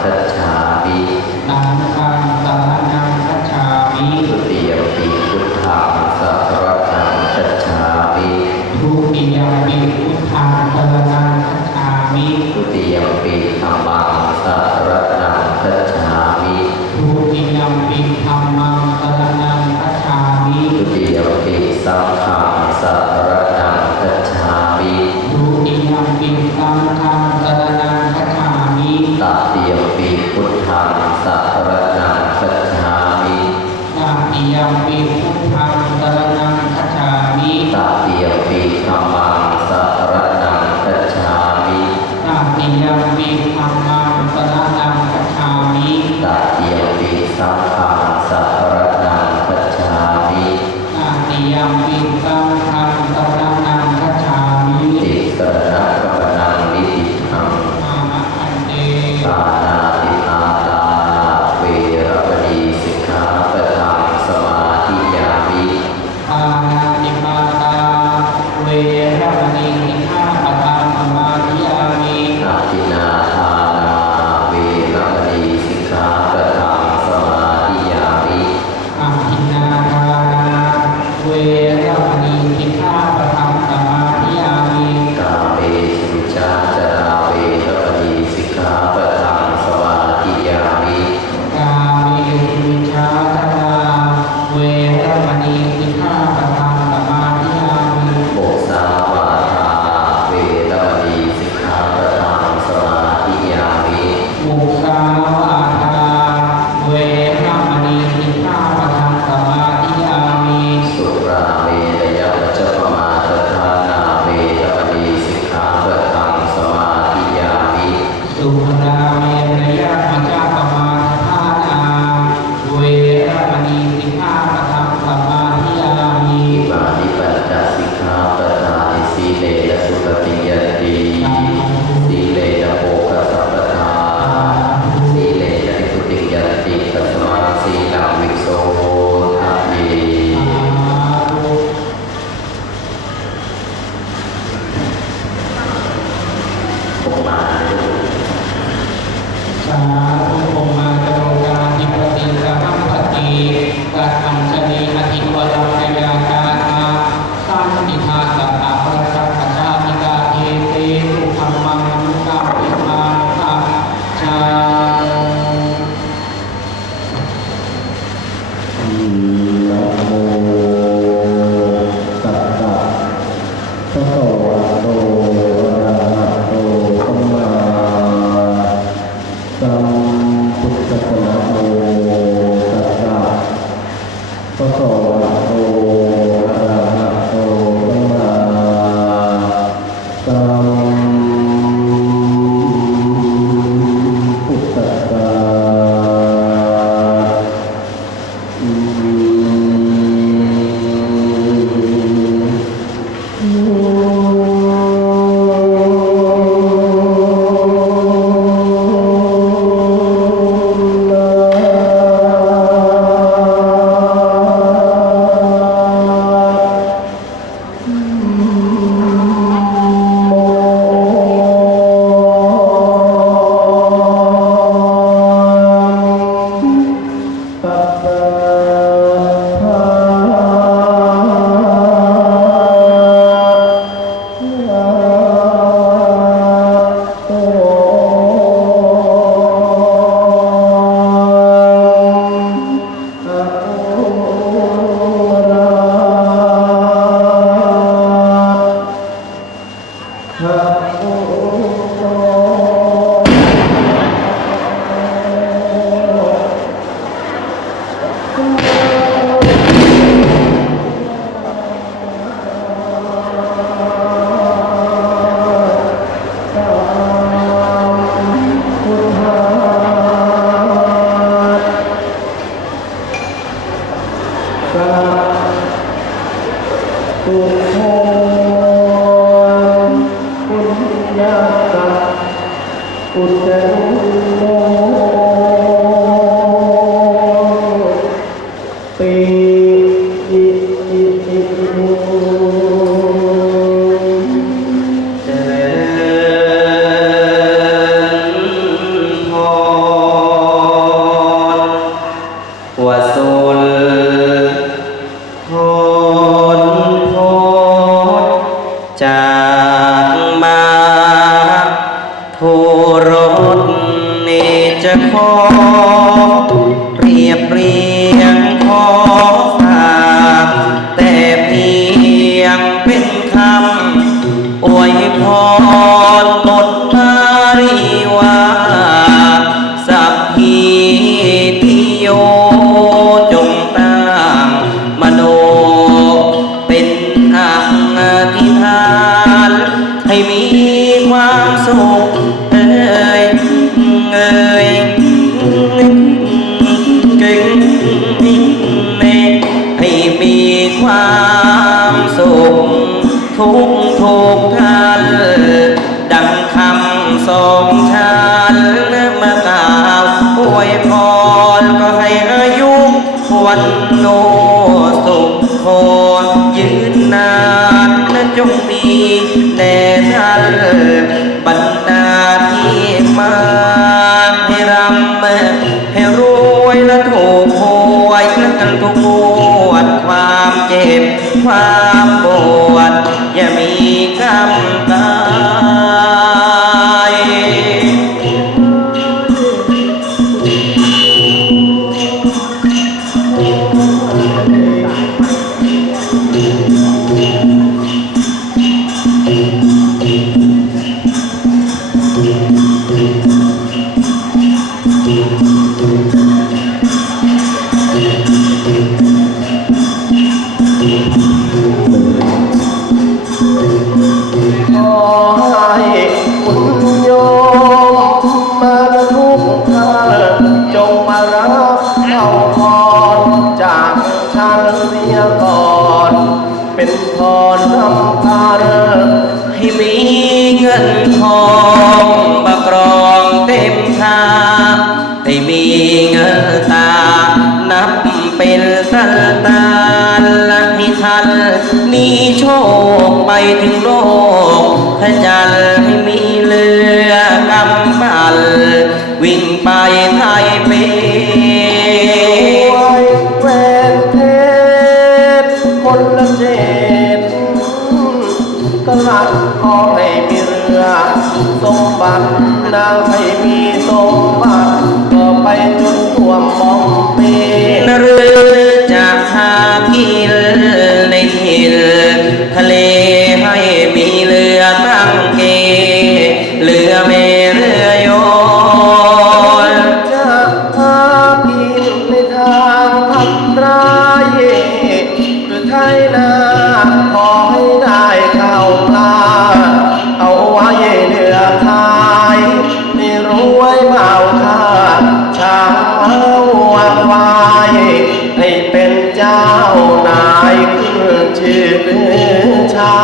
คัจฉามินา สุโมคุณยาสัพพุทธ งไปถึงโลก เป็นเจ้านายขึ้นชื่อชา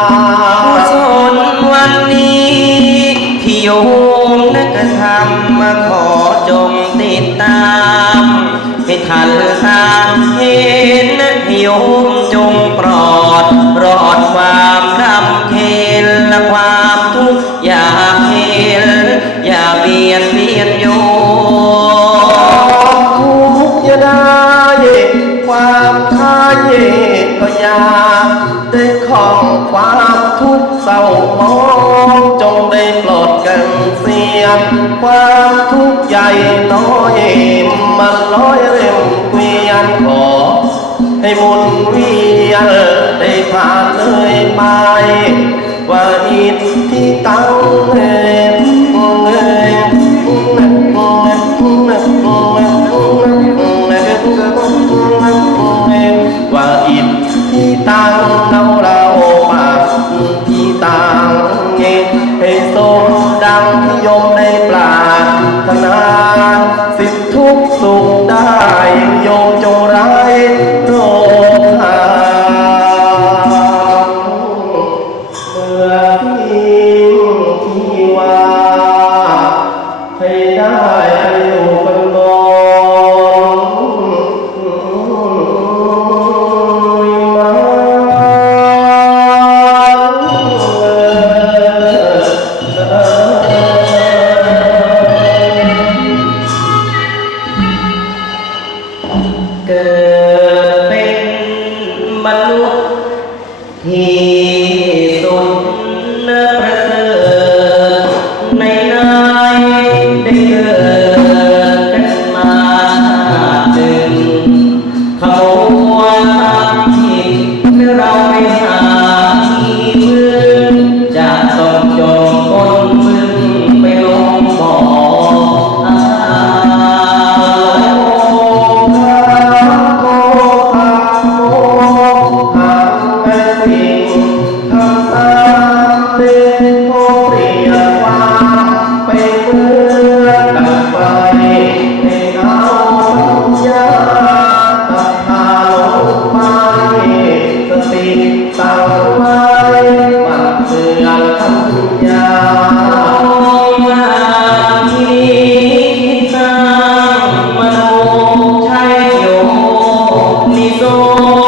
ผู้สนวันนี้พี่โยมนักธรรมมาขอจงติดตาม ให้ทันตามเห็นนักโยม เศร้ามองจงได้ปลดกันเสียนความทุกข์ใหญ่น้อยมันร้อยเร็มเกวียนขอให้มุนเวียนได้ผ่านเลยไปว่าอิที่ตัง Señor.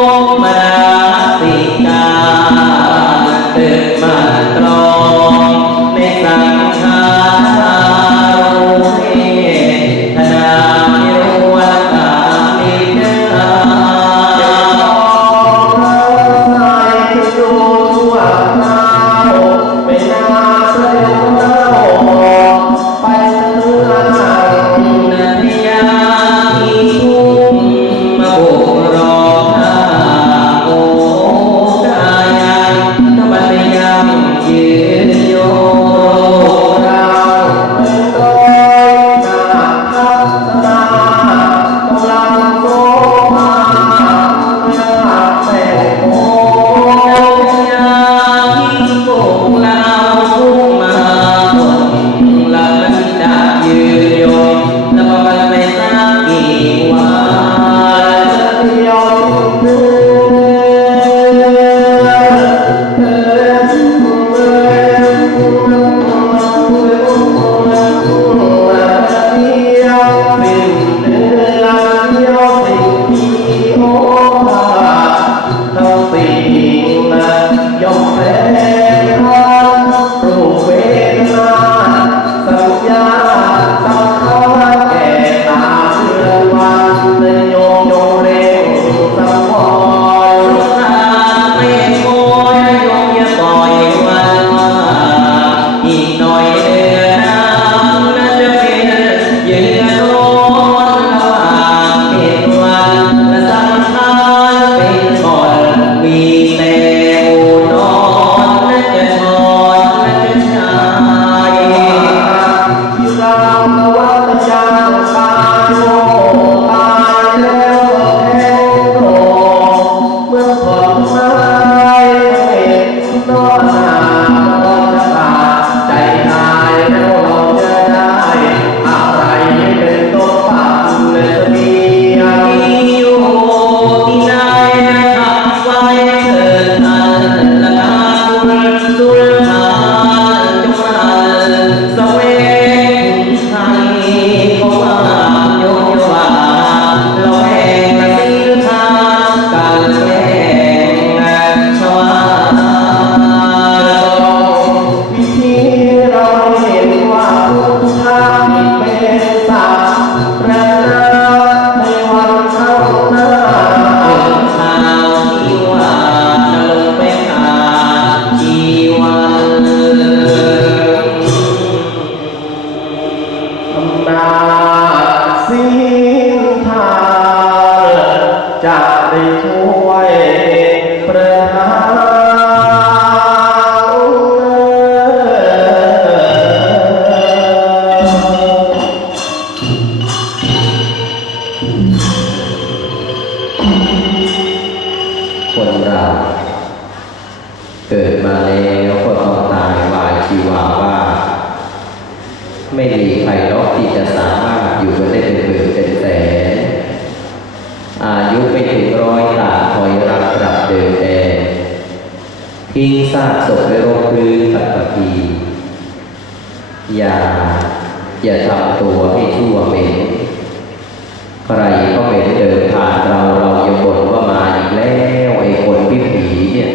าเราเราอย่าบ่นว่ามาอีกแล้วไอ้คนวิ่งหนีเนี่ย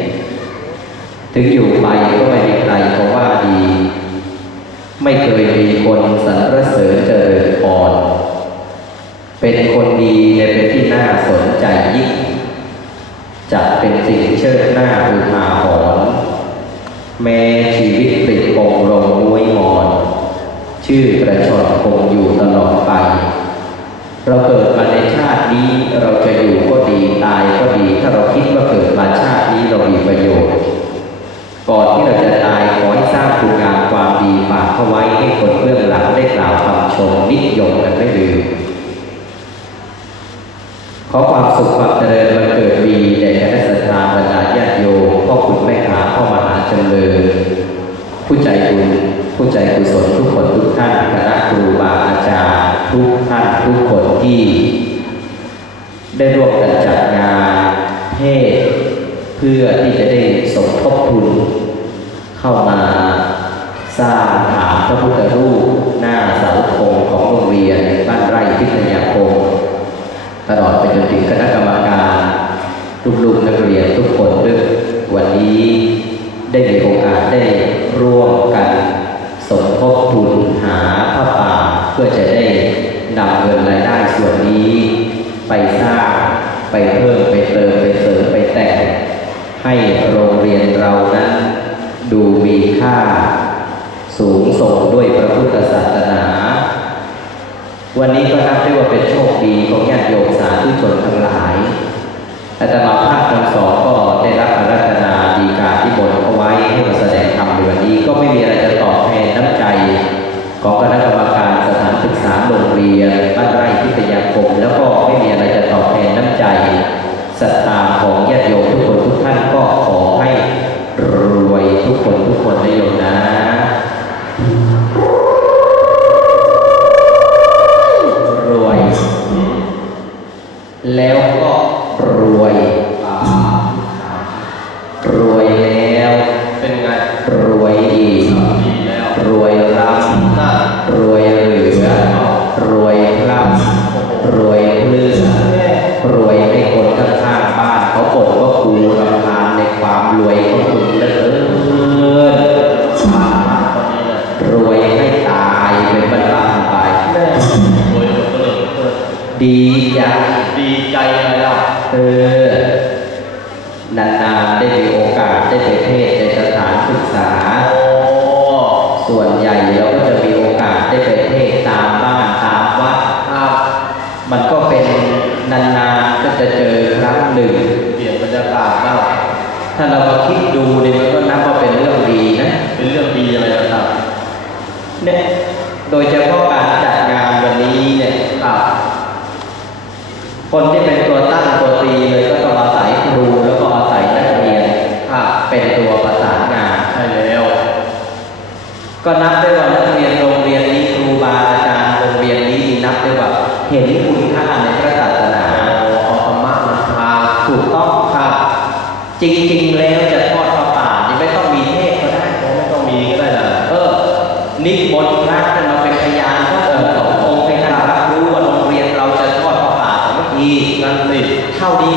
ถึงอยู่ไปก็ไม่มีใครเพราะว่าดี ไม่เคยมีคนสรรเสริญเจริญพรเป็นคนดีเลยเป็นที่น่าสนใจยิ่งจัดเป็นสิ่งเชิดหน้าคือหาหอนแม้ชีวิตติดองลงมวยหมอน ชื่อประชดคงอยู่ตลอดไป เราเกิดมา นี้เราจะอยู่ก็ดีตายก็ดี ถ้าเราคิดว่าเกิดมาชาตินี้เรามีประโยชน์ ก่อนที่เราจะตายขอให้สร้างคุณงามความดีฝากเข้าไว้ให้คนเบื้องหลังได้กล่าวคำชมนิยมกันไม่ลืมขอความสุขความเจริญมันเกิดดีแด่คณะสัตยาบรรดาญาติโยมพ่อคุณแม่ขาพ่อมหาจำเริญผู้ใจบุญผู้ใจกุศลทุกคนทุกท่านคณะครูบาอาจารย์ทุกท่านทุกคนที่ ได้ร่วมกันจัดงานเทศ เพื่อที่จะได้สมทบทุนเข้ามาสร้างฐานพระพุทธรูปหน้าเสาธงของโรงเรียนบ้านไร่พิทยา ไปเพิ่มไปเติมไปเสริมไปแต่งให้โรงเรียนเรานั้นดูมีค่าสูงส่งด้วยพระพุทธศาสนา วันนี้ก็นับได้ว่าเป็นโชคดีของญาติโยมสาธุชนทั้งหลายอาจารมาภาพคำสอนก็ ดีใจอะไรล่ะเออนานๆได้มีโอกาสได้ไปเทศในสถานศึกษา ส่วนใหญ่แล้ว Shaolin.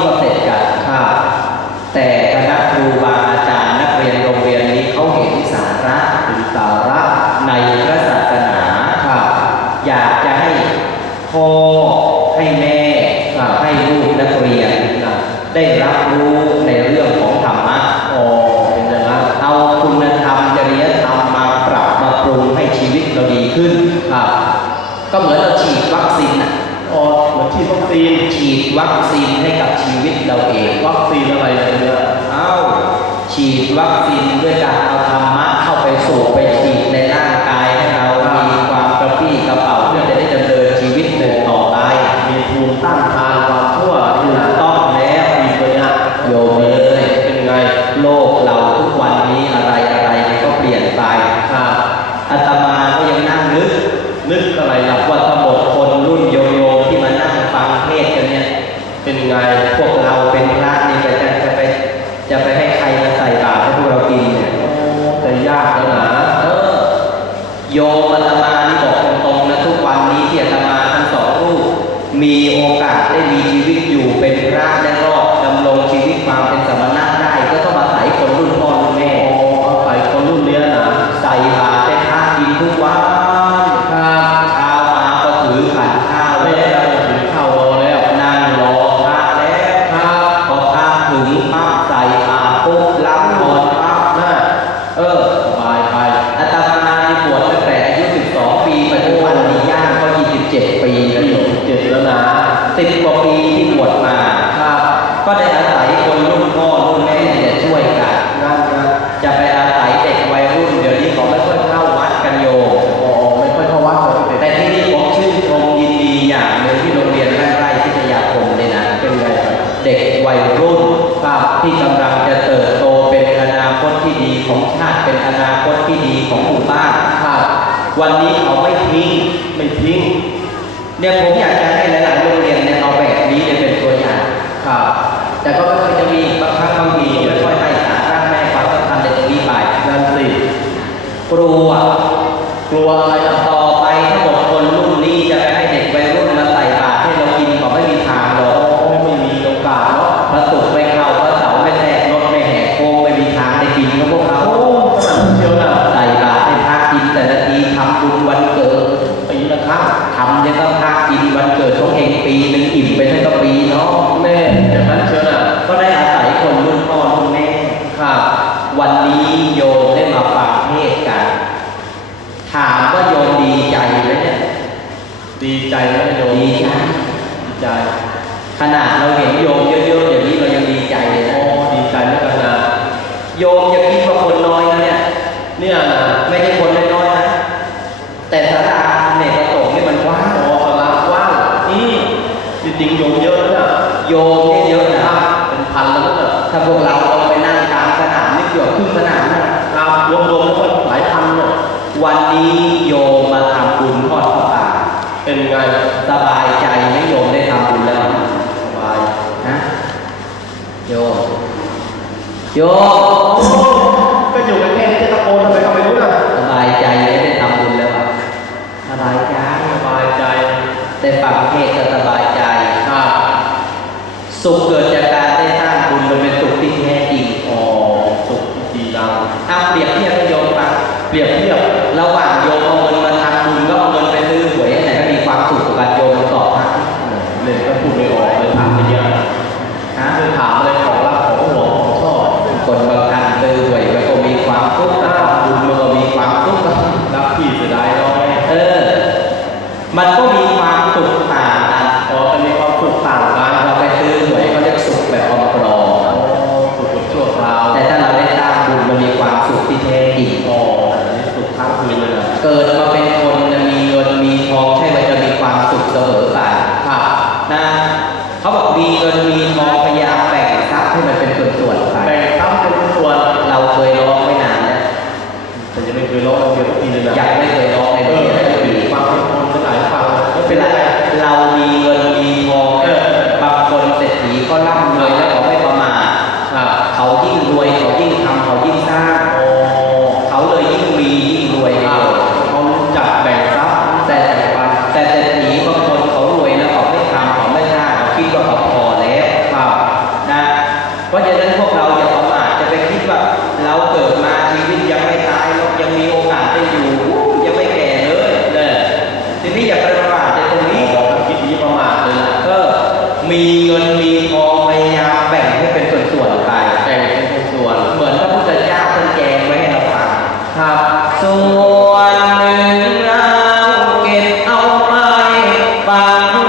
ทำยังต้องพระกินวันเกิดของเองปีหนึ่ง Allah.